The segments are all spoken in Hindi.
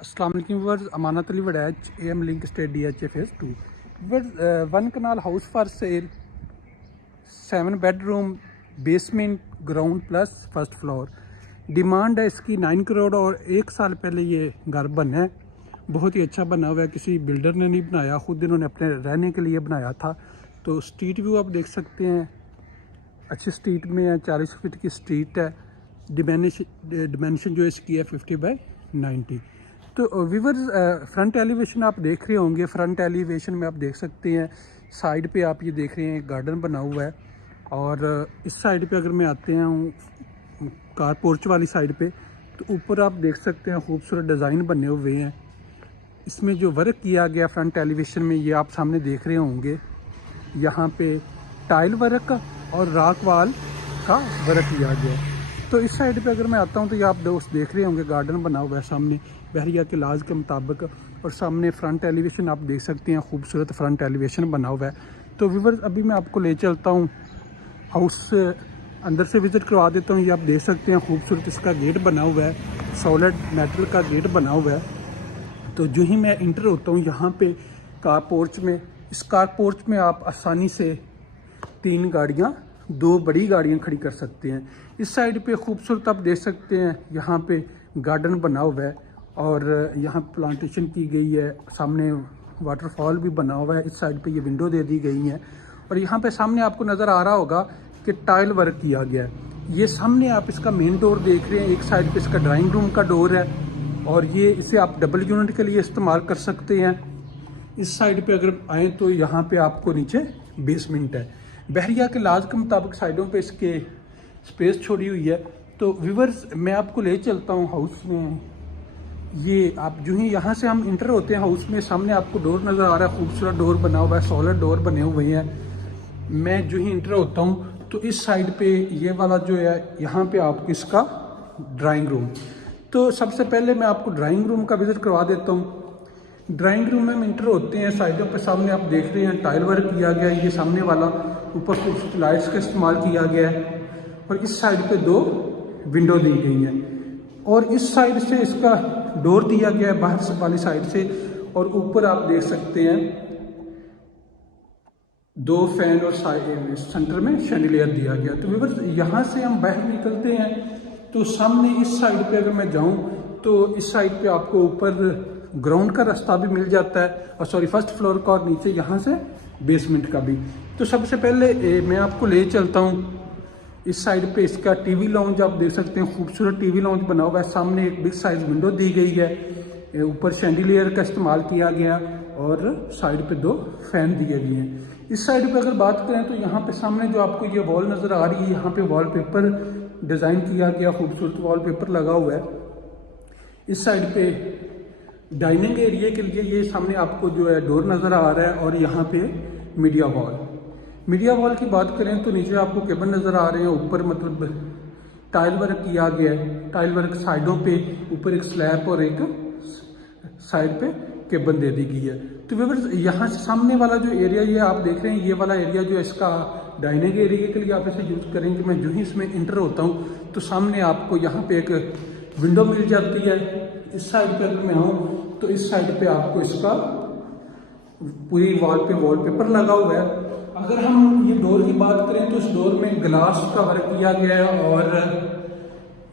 अस्सलाम वालेकुम viewers, Amanat Ali Waraich AM link state DHA phase 2 viewers, 1 kanal house for sale, 7 bedroom, basement, ground plus first floor. Demand है इसकी 9 करोड़ और 1 साल पहले ये घर बना है। बहुत ही अच्छा बना हुआ है, किसी बिल्डर ने नहीं बनाया, खुद इन्होंने अपने रहने के लिए बनाया था। तो स्ट्रीट व्यू आप देख सकते हैं, अच्छी स्ट्रीट में है, 40 फीट की स्ट्रीट है। डिमेंशन जो है इसकी है 50/90। तो व्यूअर्स, फ्रंट एलिवेशन आप देख रहे होंगे। फ्रंट एलिवेशन में आप देख सकते हैं, साइड पे आप ये देख रहे हैं गार्डन बना हुआ है। और इस साइड पे अगर मैं आते हैं कार पोर्च वाली साइड पे, तो ऊपर आप देख सकते हैं खूबसूरत डिज़ाइन बने हुए हैं। इसमें जो वर्क किया गया फ्रंट एलिवेशन में, ये आप सामने देख रहे होंगे। यहाँ पे टाइल वर्क और रॉक वॉल का वर्क किया गया। तो इस साइड पे अगर मैं आता हूँ तो ये आप दोस्त देख रहे होंगे गार्डन बना हुआ है सामने बहरिया के लाज के मुताबिक। और सामने फ्रंट एलिवेशन आप देख सकते हैं, खूबसूरत फ्रंट एलिवेशन बना हुआ है। तो व्यूअर्स, अभी मैं आपको ले चलता हूँ हाउस अंदर से विज़िट करवा देता हूँ। ये आप देख सकते हैं खूबसूरत इसका गेट बना हुआ है, सॉलिड मेटल का गेट बना हुआ है। तो जो ही मैं इंटर होता हूँ यहाँ पे कार पोर्च में, इस कार पोर्च में आप आसानी से 3 गाड़ियाँ, 2 बड़ी गाड़ियाँ खड़ी कर सकते हैं। इस साइड पे खूबसूरत आप देख सकते हैं, यहाँ पे गार्डन बना हुआ है और यहाँ प्लांटेशन की गई है। सामने वाटरफॉल भी बना हुआ है। इस साइड पे ये विंडो दे दी गई है। और यहाँ पे सामने आपको नज़र आ रहा होगा कि टाइल वर्क किया गया है। ये सामने आप इसका मेन डोर देख रहे हैं, एक साइड पे इसका ड्राइंग रूम का डोर है और ये इसे आप डबल यूनिट के लिए इस्तेमाल कर सकते हैं। इस साइड पे अगर आए तो यहाँ पे आपको नीचे बेसमेंट है। बहरिया के लाज के मुताबिक साइडों पे इसके स्पेस छोड़ी हुई है। तो व्यूअर्स, मैं आपको ले चलता हूँ हाउस में। ये आप जो ही यहाँ से हम इंटर होते हैं हाउस में, सामने आपको डोर नज़र आ रहा है, खूबसूरत डोर बना हुआ है, सॉलिड डोर बने हुए हैं। मैं जो ही इंटर होता हूँ तो इस साइड पे ये वाला जो है, यहाँ पे आपको इसका ड्राइंग रूम। तो सबसे पहले मैं आपको ड्राइंग रूम का विजिट करवा देता हूँ। ड्राइंग रूम में हम इंटर होते हैं, साइडों पे सामने आप देख रहे हैं टाइल वर्क किया गया है। ये सामने वाला ऊपर कुछ लाइट्स का इस्तेमाल किया गया है और इस साइड पे 2 विंडो दी गई हैं और इस साइड से इसका डोर दिया गया है बाहर से वाली साइड से। और ऊपर आप देख सकते हैं 2 फैन और सेंटर में शैंडिलियर दिया गया। तो व्यूअर्स, यहाँ से हम बाहर निकलते हैं तो सामने इस साइड पे अगर मैं जाऊँ तो इस साइड पे आपको ऊपर ग्राउंड का रास्ता भी मिल जाता है और सॉरी फर्स्ट फ्लोर का, और नीचे यहाँ से बेसमेंट का भी। तो सबसे पहले मैं आपको ले चलता हूँ इस साइड पे। इसका टीवी लाउंज आप देख सकते हैं, खूबसूरत टीवी लाउंज बना हुआ है। सामने एक बिग साइज विंडो दी गई है, ऊपर शैंडिलियर का इस्तेमाल किया गया और साइड पे 2 फैन दिए गए हैं। इस साइड पे अगर बात करें तो यहाँ पे सामने जो आपको ये वॉल नज़र आ रही है, यहाँ पे वॉलपेपर डिज़ाइन किया गया, खूबसूरत वॉलपेपर लगा हुआ है। इस साइड पे डाइनिंग एरिया के लिए ये सामने आपको जो है डोर नज़र आ रहा है और यहाँ पे मीडिया वॉल की बात करें तो नीचे आपको केबल नज़र आ रहे हैं। ऊपर मतलब टाइल वर्क किया गया है, टाइल वर्क साइडों पे, ऊपर एक स्लैब और एक साइड पे केबल दे दी गई है। तो व्यूअर्स, यहाँ से सामने वाला जो एरिया ये आप देख रहे हैं, ये वाला एरिया जो है इसका डाइनिंग एरिया के लिए आप इसे यूज़ करेंगे। मैं जो ही इसमें इंटर होता हूँ तो सामने आपको यहाँ पे एक विंडो मिल जाती है। इस साइड पे अगर मैं आऊँ तो इस साइड पे आपको इसका पूरी वॉल पे वॉलपेपर लगा हुआ है। अगर हम ये डोर की बात करें तो इस डोर में ग्लास का वर्क किया गया है और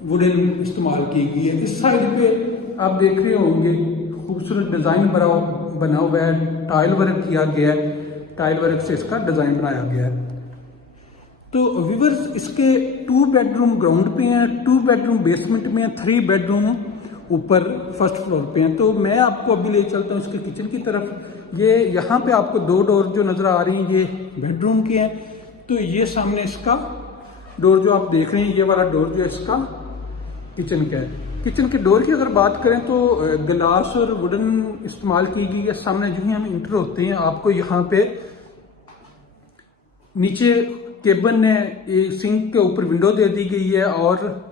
वुडन इस्तेमाल की गई है। इस साइड पे आप देख रहे होंगे खूबसूरत डिज़ाइन बना हुआ है, टाइल वर्क किया गया है, टाइल वर्क से इसका डिज़ाइन बनाया गया है। तो व्यूअर्स, इसके 2 बेडरूम ग्राउंड पे हैं, 2 बेडरूम बेसमेंट में हैं, 3 बेडरूम ऊपर फर्स्ट फ्लोर पे हैं। तो मैं आपको अभी ले चलता हूँ इसके किचन की तरफ। ये यहाँ पे आपको 2 डोर जो नज़र आ रही हैं ये बेडरूम की हैं। तो ये सामने इसका डोर जो आप देख रहे हैं, ये वाला डोर जो है इसका किचन का है। किचन के डोर की अगर बात करें तो ग्लास और वुडन इस्तेमाल की गई है। सामने जो ही हम इंटर होते हैं आपको यहाँ पे नीचे केबल ने सिंक के ऊपर विंडो दे दी गई है और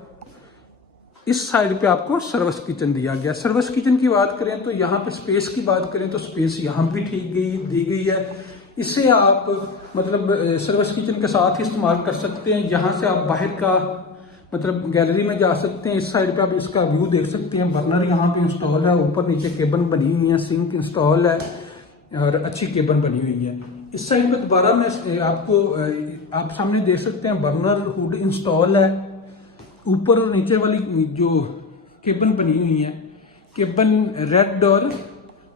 इस साइड पे आपको सर्विस किचन दिया गया। सर्विस किचन की बात करें तो यहाँ पे स्पेस की बात करें तो स्पेस यहाँ भी दी गई है। इसे आप मतलब सर्विस किचन के साथ ही इस्तेमाल कर सकते हैं। यहाँ से आप बाहर का मतलब गैलरी में जा सकते हैं। इस साइड पे आप इसका व्यू देख सकते हैं। बर्नर यहाँ पे इंस्टॉल है, ऊपर नीचे केबल बनी हुई है, सिंक इंस्टॉल है और अच्छी केबल बनी हुई है। इस साइड पे दोबारा मैं आपको आप सामने देख सकते हैं बर्नर हुड इंस्टॉल है। ऊपर और नीचे वाली जो केबल बनी हुई है, केबल रेड और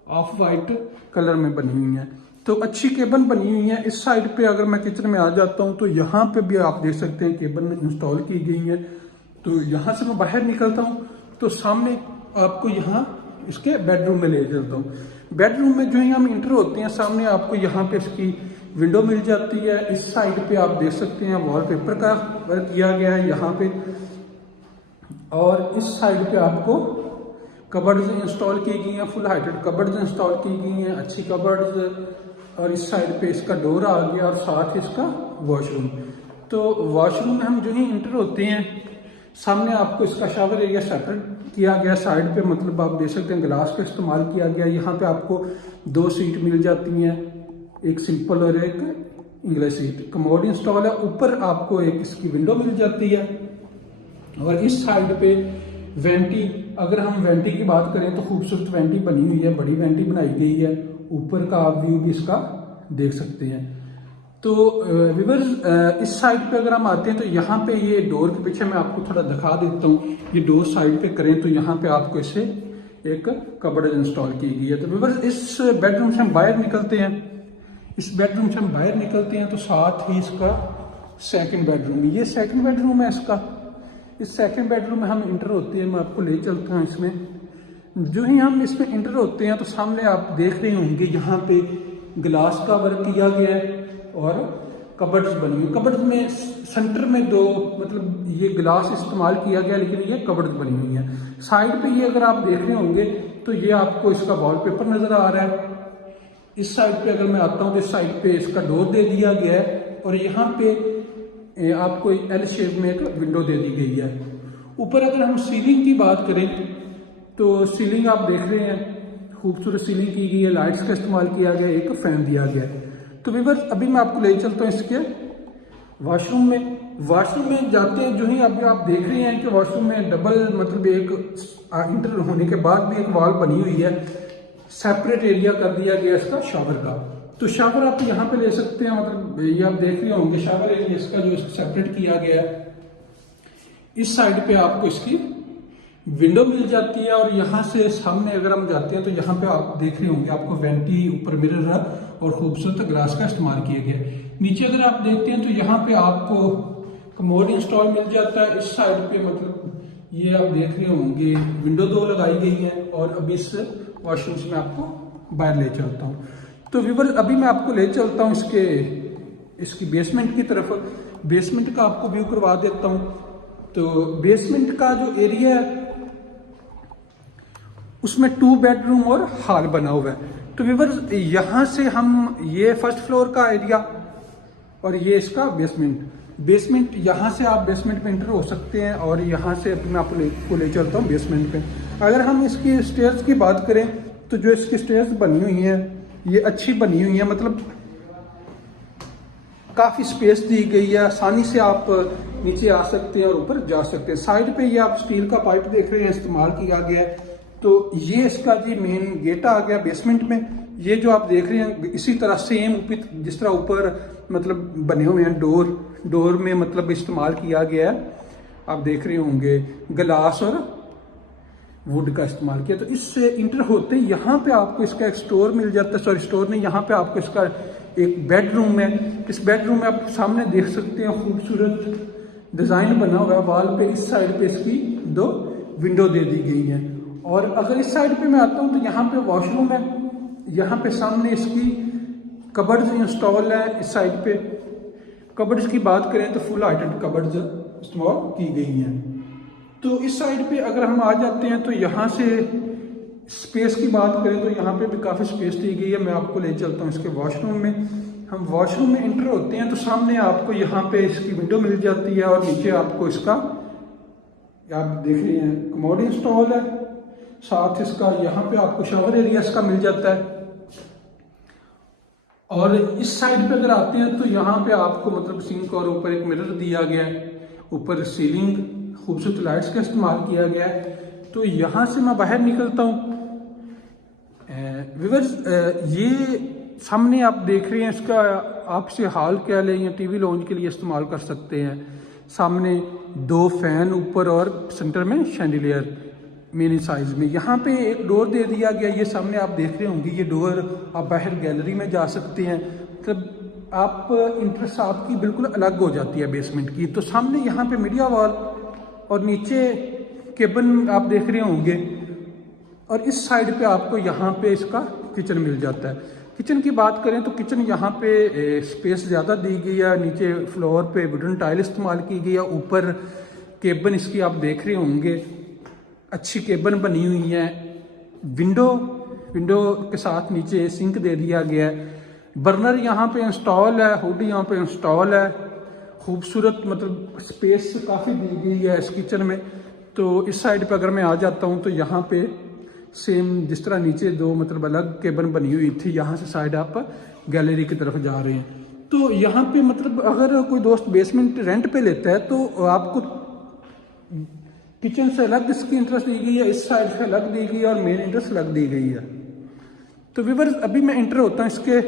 ऑफ वाइट कलर में बनी हुई है, तो अच्छी केबल बनी हुई है। इस साइड पे अगर मैं किचन में आ जाता हूँ तो यहाँ पे भी आप देख सकते हैं केबल इंस्टॉल की गई है। तो यहाँ से मैं बाहर निकलता हूँ तो सामने आपको यहाँ इसके बेडरूम में ले चलता हूँ। बेडरूम में जो ही हम इंटर होते हैं सामने आपको यहाँ पे इसकी विंडो मिल जाती है। इस साइड पे आप देख सकते हैं वॉलपेपर का वर्क किया गया है यहाँ पे, और इस साइड पे आपको कबर्ड्स इंस्टॉल की गई हैं, फुल हाइटेड कबर्ड्स इंस्टॉल की गई हैं, अच्छी कबर्ड्स। और इस साइड पे इसका डोर आ गया और साथ इसका वॉशरूम। तो वॉशरूम में हम जो ही इंटर होते हैं सामने आपको इसका शावर एरिया सेपरेट किया गया साइड पे, मतलब आप देख सकते हैं ग्लास का इस्तेमाल किया गया। यहाँ पे आपको 2 सीट मिल जाती हैं, एक सिंपल और एक इंग्लिश सीट। कमोड इंस्टॉल है, ऊपर आपको एक इसकी विंडो मिल जाती है। और इस साइड पे वेंटी, अगर हम वेंटी की बात करें तो खूबसूरत वेंटी बनी हुई है, बड़ी वेंटी बनाई गई है। ऊपर का आप व्यू भी इसका देख सकते हैं। तो व्यूअर्स इस साइड पे अगर हम आते हैं तो यहाँ पे ये डोर के पीछे मैं आपको थोड़ा दिखा देता हूँ। ये डोर साइड पे करें तो यहाँ पे आपको इसे एक कबर्ड इंस्टॉल की गई है। तो व्यूअर्स इस बेडरूम से हम बाहर निकलते हैं। इस बेडरूम से हम बाहर निकलते हैं तो साथ ही इसका सेकंड बेडरूम, ये सेकंड बेडरूम है इसका। इस सेकंड बेडरूम में हम इंटर होते हैं, मैं आपको ले चलता हूँ इसमें। जो ही हम इसमें इंटर होते हैं तो सामने आप देख रहे होंगे यहाँ पे ग्लास का वर्क किया गया है और कबर्ड्स बनी हुई। कबर्ड्स में सेंटर में 2 मतलब ये ग्लास इस्तेमाल किया गया, लेकिन ये कबर्ड्स बनी हुई है। साइड पे ये अगर आप देख रहे होंगे तो ये आपको इसका वॉलपेपर नजर आ रहा है। इस साइड पे अगर मैं आता हूँ तो इस साइड पे इसका डोर दे दिया गया है और यहाँ पे आपको एल शेप में एक विंडो दे दी गई है। ऊपर अगर हम सीलिंग की बात करें तो सीलिंग आप देख रहे हैं, खूबसूरत सीलिंग की गई है, लाइट्स का इस्तेमाल किया गया, एक फैन दिया गया है। तो व्यूअर्स अभी मैं आपको ले चलता हूँ इसके वॉशरूम में। वॉशरूम में जाते हैं जो ही अभी आप देख रहे हैं कि वॉशरूम में डबल मतलब एक इंटर होने के बाद भी एक वॉल बनी हुई है, सेपरेट एरिया कर दिया गया इसका शावर का। तो शावर आप यहाँ पे ले सकते हैं, मतलब ये आप देख रहे होंगे शावर एरिया इसका जो सेपरेट किया गया है। इस साइड पे आपको इसकी विंडो मिल जाती है और यहाँ से सामने अगर हम जाते हैं तो यहाँ पे आप देख रहे होंगे आपको वेंटी, ऊपर मिरर और खूबसूरत ग्लास का इस्तेमाल किया गया है। नीचे अगर आप देखते हैं तो यहाँ पे आपको कमोड इंस्टॉल मिल जाता है। इस साइड पे मतलब ये आप देख रहे होंगे विंडो 2 लगाई गई है। और अभी इस वॉशरूम से मैं आपको बाहर ले चलता हूँ। तो व्यूअर्स अभी मैं आपको ले चलता हूँ इसकी बेसमेंट की तरफ। बेसमेंट का आपको व्यू करवा देता हूँ। तो बेसमेंट का जो एरिया है उसमें 2 बेडरूम और हॉल बना हुआ है। तो व्यूअर्स यहाँ से हम ये फर्स्ट फ्लोर का एरिया और ये इसका बेसमेंट यहाँ से आप बेसमेंट में इंटर हो सकते हैं। और यहाँ से मैं आपको ले चलता हूँ बेसमेंट पे। अगर हम इसकी स्टेयर्स की बात करें तो जो इसकी स्टेयर्स बनी हुई हैं ये अच्छी बनी हुई है, मतलब काफी स्पेस दी गई है, आसानी से आप नीचे आ सकते हैं और ऊपर जा सकते हैं। साइड पे ये आप स्टील का पाइप देख रहे हैं इस्तेमाल किया गया है। तो ये इसका जी मेन गेट आ गया बेसमेंट में। ये जो आप देख रहे हैं इसी तरह सेम जिस तरह ऊपर मतलब बने हुए हैं डोर में मतलब इस्तेमाल किया गया है। आप देख रहे होंगे ग्लास और वुड का इस्तेमाल किया। तो इससे इंटर होते ही यहाँ पे आपको इसका एक स्टोर मिल जाता है, सॉरी स्टोर नहीं, यहाँ पे आपको इसका एक बेडरूम है। इस बेडरूम में आप सामने देख सकते हैं खूबसूरत डिजाइन बना हुआ है वॉल पे। इस साइड पे इसकी 2 विंडो दे दी गई है। और अगर इस साइड पे मैं आता हूँ तो यहाँ पे वॉशरूम है, यहाँ पे सामने इसकी कबर्ड्स इंस्टॉल है। इस साइड पे कबर्ड्स की बात करें तो फुल हाइटेड कबर्ड्स इस्तेमाल की गई हैं। तो इस साइड पे अगर हम आ जाते हैं तो यहाँ से स्पेस की बात करें तो यहाँ पे भी काफ़ी स्पेस दी गई है। मैं आपको ले चलता हूँ इसके वॉशरूम में। हम वॉशरूम में इंटर होते हैं तो सामने आपको यहाँ पे इसकी विंडो मिल जाती है और नीचे आपको इसका आप देख रहे हैं कमोड इंस्टॉल है। साथ इसका यहाँ पे आपको शावर एरिया इसका मिल जाता है। और इस साइड पे अगर आते हैं तो यहाँ पे आपको मतलब सिंक और ऊपर एक मिरर दिया गया है। ऊपर सीलिंग खूबसूरत लाइट्स का इस्तेमाल किया गया है। तो यहाँ से मैं बाहर निकलता हूँ। व्यूअर्स, ये सामने आप देख रहे हैं, इसका आपसे हाल क्या लें या टीवी लॉन्च के लिए इस्तेमाल कर सकते हैं। सामने 2 फैन ऊपर और सेंटर में शैंडिलियर मिनी साइज में। यहाँ पे एक डोर दे दिया गया, ये सामने आप देख रहे होंगे, ये डोर आप बाहर गैलरी में जा सकते हैं। मतलब आप इंटरेस्ट आपकी बिल्कुल अलग हो जाती है बेसमेंट की। तो सामने यहाँ पे मीडिया वॉल और नीचे केबिन आप देख रहे होंगे, और इस साइड पे आपको यहाँ पे इसका किचन मिल जाता है। किचन की बात करें तो किचन यहाँ पे स्पेस ज़्यादा दी गई है। नीचे फ्लोर पे वुडन टाइल इस्तेमाल की गई है। ऊपर केबिन इसकी आप देख रहे होंगे, अच्छी केबिन बनी हुई है। विंडो के साथ नीचे सिंक दे दिया गया है। बर्नर यहाँ पे इंस्टॉल है, हुड यहाँ पे इंस्टॉल है। खूबसूरत मतलब स्पेस काफ़ी दी गई है इस किचन में। तो इस साइड पे अगर मैं आ जाता हूँ तो यहाँ पे सेम जिस तरह नीचे 2 मतलब अलग केबिन बनी हुई थी, यहाँ से साइड आप गैलरी की तरफ जा रहे हैं। तो यहाँ पे मतलब अगर कोई दोस्त बेसमेंट रेंट पे लेता है तो आपको किचन से अलग इसकी इंटरेस्ट दी गई है, इस साइड से अलग दी गई है और मेन इंटरेस्ट अलग दी गई है। तो व्यूअर्स, अभी मैं इंटर होता हूँ इसके।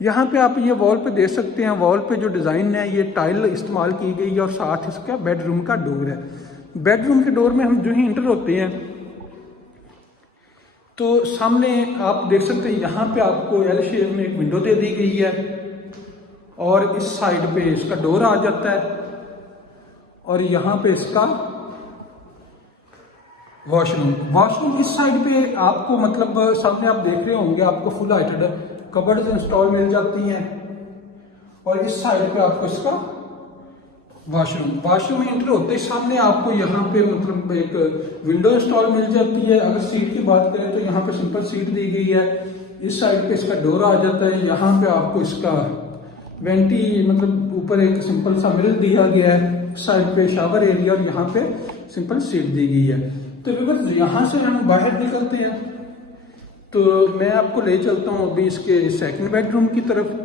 यहाँ पे आप ये वॉल पे देख सकते हैं, वॉल पे जो डिज़ाइन है ये टाइल इस्तेमाल की गई है और साथ इसका बेडरूम का डोर है। बेडरूम के डोर में हम जो ही इंटर होते हैं तो सामने आप देख सकते हैं, यहाँ पे आपको एल शेप में एक विंडो दे दी गई है और इस साइड पे इसका डोर आ जाता है और यहाँ पे इसका वॉशरूम इस साइड पे आपको मतलब सामने आप देख रहे होंगे, आपको फुल हाइटेड कबर्ड्स इंस्टॉल मिल जाती हैं और इस साइड पे आपको इसका वॉशरूम में एंटर होते ही सामने आपको यहाँ पे मतलब एक विंडो इंस्टॉल मिल जाती है। अगर सीट की बात करें तो यहाँ पे सिंपल सीट दी गई है। इस साइड पे इसका डोर आ जाता है। यहाँ पे आपको इसका वेंटी मतलब ऊपर एक सिंपल सा मिरर दिया गया है। इस साइड पे शावर एरिया और यहाँ पे सिंपल सीट दी गई है। तो व्यूअर्स, यहाँ से हम बाहर निकलते हैं तो मैं आपको ले चलता हूँ अभी इसके सेकंड बेडरूम की तरफ।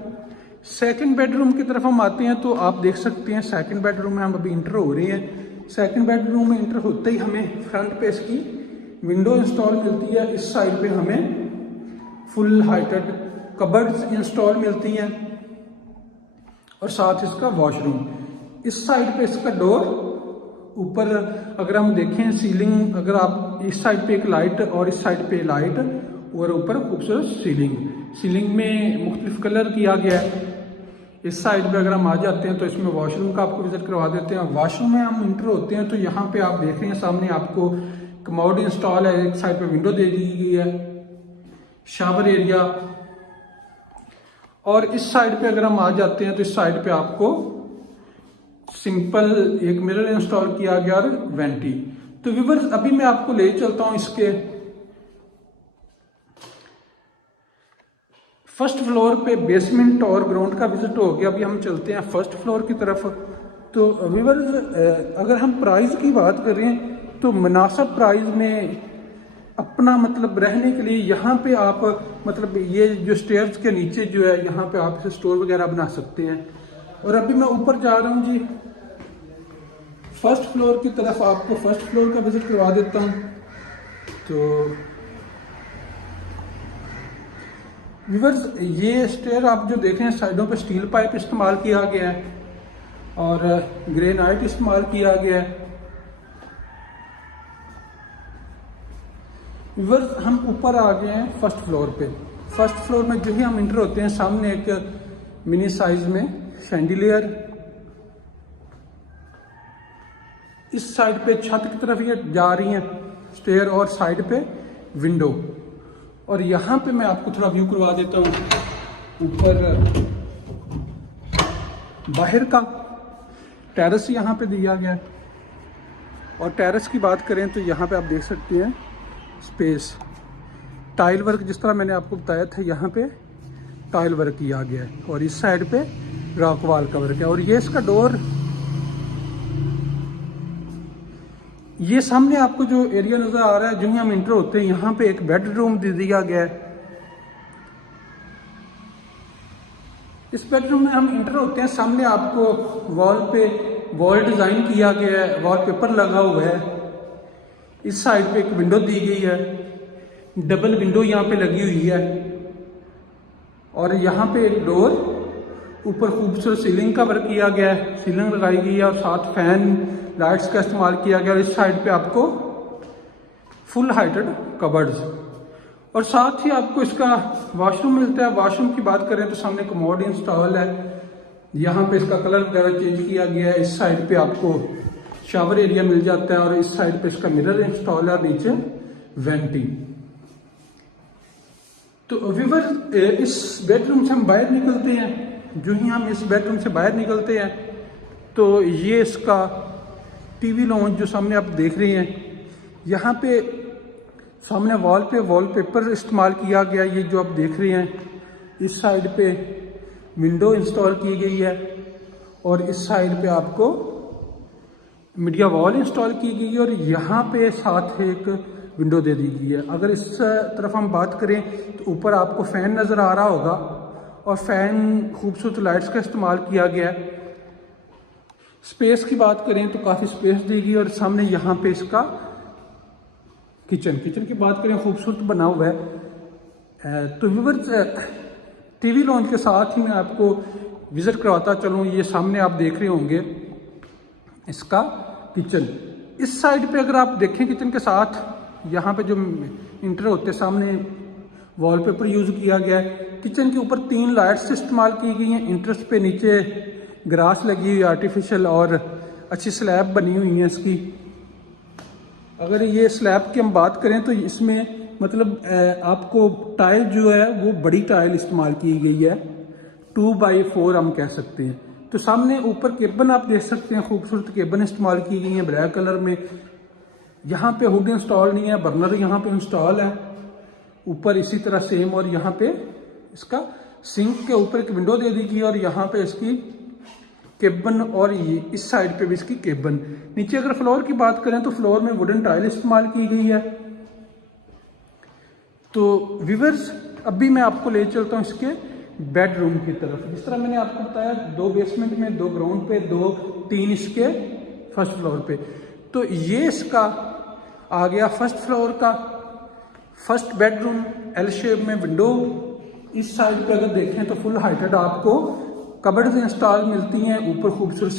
सेकंड बेडरूम की तरफ हम आते हैं तो आप देख सकते हैं सेकंड बेडरूम में हम अभी इंटर हो रहे हैं। सेकंड बेडरूम में इंटर होते ही हमें फ्रंट पे इसकी विंडो इंस्टॉल मिलती है। इस साइड पे हमें फुल हाइटेड कबर्ड्स इंस्टॉल मिलती हैं और साथ इसका वॉशरूम। इस साइड पे इसका डोर, ऊपर अगर हम देखें सीलिंग, अगर आप इस साइड पे एक लाइट और इस साइड पे लाइट और ऊपर खूबसूरत सीलिंग में मुख्तलिफ कलर किया गया है। इस साइड पे अगर हम आ जाते हैं तो इसमें वॉशरूम का आपको विजिट करवा देते हैं। वॉशरूम में हम इंटर होते हैं तो यहाँ पे आप देख रहे हैं सामने आपको कमोड इंस्टॉल है, एक साइड पे विंडो दे दी गई है, शावर एरिया। और इस साइड पे अगर हम आ जाते हैं तो इस साइड पे आपको सिंपल एक मिरर इंस्टॉल किया गया और वेंटी। तो व्यूअर्स, अभी मैं आपको ले चलता हूँ इसके फर्स्ट फ्लोर पे। बेसमेंट और ग्राउंड का विजिट हो गया, अभी हम चलते हैं फर्स्ट फ्लोर की तरफ। तो व्यूअर्स, अगर हम प्राइस की बात करें तो मुनासिब प्राइस में अपना मतलब रहने के लिए यहाँ पे आप मतलब ये जो स्टेयर्स के नीचे जो है यहाँ पे आप इसे स्टोर वगैरह बना सकते हैं। और अभी मैं ऊपर जा रहा हूँ जी फर्स्ट फ्लोर की तरफ, आपको फर्स्ट फ्लोर का विजिट करवा देता हूँ। तो व्यूअर्स, ये स्टेयर आप जो देख रहे हैं साइडों पे स्टील पाइप इस्तेमाल किया गया है और ग्रेनाइट इस्तेमाल किया गया है। व्यूअर्स, हम ऊपर आ गए हैं फर्स्ट फ्लोर पे। फर्स्ट फ्लोर में जो ही हम इंटर होते हैं सामने एक मिनी साइज में शैंडिलियर, इस साइड पे छत की तरफ ये जा रही है स्टेयर और साइड पे विंडो। और यहाँ पे मैं आपको थोड़ा व्यू करवा देता हूँ ऊपर बाहर का। टेरेस यहाँ पे दिया गया है और टेरेस की बात करें तो यहाँ पे आप देख सकते हैं स्पेस, टाइल वर्क जिस तरह मैंने आपको बताया था यहाँ पे टाइल वर्क किया गया है और इस साइड पे रॉक वॉल का वर्क है। और ये इसका डोर, ये सामने आपको जो एरिया नजर आ रहा है, जो ही हम इंटर होते हैं यहाँ पे एक बेडरूम दे दिया गया है। इस बेडरूम में हम इंटर होते हैं, सामने आपको वॉल पे वॉल डिज़ाइन किया गया है, वॉलपेपर लगा हुआ है। इस साइड पे एक विंडो दी गई है, डबल विंडो यहाँ पे लगी हुई है और यहाँ पे एक डोर, ऊपर खूबसूरत सीलिंग का वर्क किया गया है, सीलिंग लगाई गई है और साथ फैन लाइट्स का इस्तेमाल किया गया और इस साइड पे आपको फुल हाइटेड कबर्ड्स और साथ ही आपको इसका वॉशरूम मिलता है। वॉशरूम की बात करें तो सामने कमोड इंस्टॉल है, यहाँ पे इसका कलर वगैरह चेंज किया गया है। इस साइड पे आपको शावर एरिया मिल जाता है और इस साइड पे इसका मिरर इंस्टॉल है और नीचे वेंटिंग। तो व्यूअर इस बेडरूम से हम बाहर निकलते हैं। जो ही हम इस बेडरूम से बाहर निकलते हैं तो ये इसका टीवी लॉन्च जो सामने आप देख रहे हैं, यहाँ पे सामने वॉल पे वॉलपेपर इस्तेमाल किया गया। ये जो आप देख रहे हैं, इस साइड पे विंडो इंस्टॉल की गई है और इस साइड पे आपको मीडिया वॉल इंस्टॉल की गई है और यहाँ पे साथ एक विंडो दे दी गई है। अगर इस तरफ हम बात करें तो ऊपर आपको फैन नज़र आ रहा होगा और फैन खूबसूरत लाइट्स का इस्तेमाल किया गया है। स्पेस की बात करें तो काफ़ी स्पेस दी गई और सामने यहाँ पे इसका किचन की बात करें खूबसूरत बना हुआ है। तो व्यूअर्स टीवी लॉन्च के साथ ही मैं आपको विजिट करवाता चलूँ। ये सामने आप देख रहे होंगे इसका किचन। इस साइड पे अगर आप देखें किचन के साथ, यहाँ पे जो इंटर होते सामने वॉलपेपर यूज़ किया गया है। किचन के ऊपर 3 लाइट्स इस्तेमाल की गई हैं। इंटरेस्ट पे नीचे ग्रास लगी हुई आर्टिफिशियल और अच्छी स्लैब बनी हुई है इसकी। अगर ये स्लैब की हम बात करें तो इसमें मतलब आपको टाइल जो है वो बड़ी टाइल इस्तेमाल की गई है, 2x4 हम कह सकते हैं। तो सामने ऊपर केबन आप देख सकते हैं, खूबसूरत केबन इस्तेमाल की गई है ब्लैक कलर में। यहाँ पे हुड इंस्टॉल नहीं है, बर्नर यहाँ पे इंस्टॉल है ऊपर इसी तरह सेम। और यहाँ पे इसका सिंक के ऊपर एक विंडो दे दी गई और यहाँ पे इसकी केबन और ये इस साइड पे भी इसकी केबन। नीचे अगर फ्लोर की बात करें तो फ्लोर में वुडन टाइल इस्तेमाल की गई है। तो व्यूअर्स अभी मैं आपको ले चलता हूँ इसके बेडरूम की तरफ। जिस तरह मैंने आपको बताया 2 बेसमेंट में, 2 ग्राउंड पे, 3 इसके फर्स्ट फ्लोर पे। तो ये इसका आ गया फर्स्ट फ्लोर का फर्स्ट बेडरूम, एल शेप में विंडो। इस साइड पे अगर देखें तो फुल हाइटेड आपको कबर्ड्स इंस्टॉल मिलती हैं। ऊपर खूबसूरत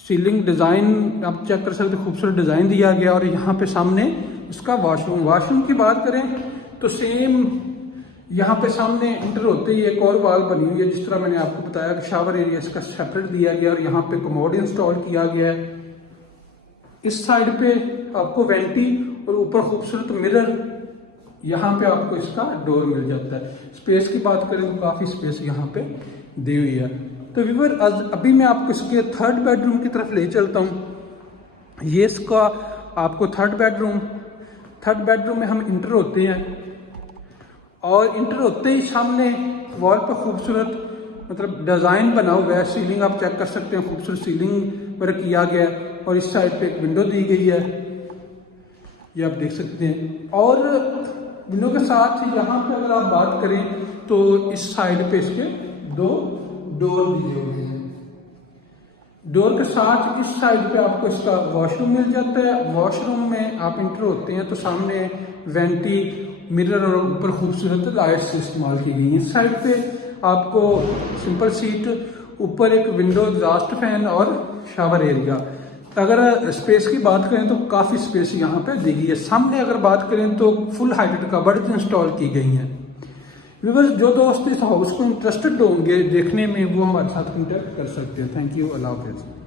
सीलिंग डिज़ाइन आप चेक कर सकते, खूबसूरत डिज़ाइन दिया गया। और यहाँ पे सामने इसका वॉशरूम की बात करें तो सेम यहाँ पे सामने इंटर होते ही एक और वॉल बनी हुई है। जिस तरह मैंने आपको बताया कि शावर एरिया इसका सेपरेट दिया गया और यहाँ पे कमोड इंस्टॉल किया गया है। इस साइड पे आपको वेंटी और ऊपर खूबसूरत मिरर, यहाँ पे आपको इसका डोर मिल जाता है। स्पेस की बात करें तो काफ़ी स्पेस यहाँ पे दी हुई है। तो व्यूअर अभी मैं आपको इसके थर्ड बेडरूम की तरफ ले चलता हूँ। ये इसका आपको थर्ड बेडरूम में हम इंटर होते हैं और इंटर होते ही सामने वॉल पर खूबसूरत मतलब डिज़ाइन बना हुआ है। सीलिंग आप चेक कर सकते हैं, खूबसूरत सीलिंग पर किया गया है और इस साइड पे एक विंडो दी गई है, ये आप देख सकते हैं। और विंडो के साथ ही यहाँ पे अगर आप बात करें तो इस साइड पे इसके 2 डोर दिए हुए हैं। डोर के साथ इस साइड पे आपको इसका वॉशरूम मिल जाता है। वॉशरूम में आप इंटर होते हैं तो सामने वेंटी, मिरर और ऊपर खूबसूरत लाइट्स इस्तेमाल की गई हैं। इस साइड पे आपको सिंपल सीट, ऊपर एक विंडो, एग्जॉस्ट फैन और शावर एरिया। अगर स्पेस की बात करें तो काफ़ी स्पेस यहाँ पे दी गई है। सामने अगर बात करें तो फुल हाइटेड कबर्ड्स इंस्टॉल की गई हैं। व्यूअर्स जो दोस्त इस हाउस को इंटरेस्टेड होंगे देखने में वो हमारे साथ कॉन्टैक्ट कर सकते हैं। थैंक यू, अल्लाह हाफिज़।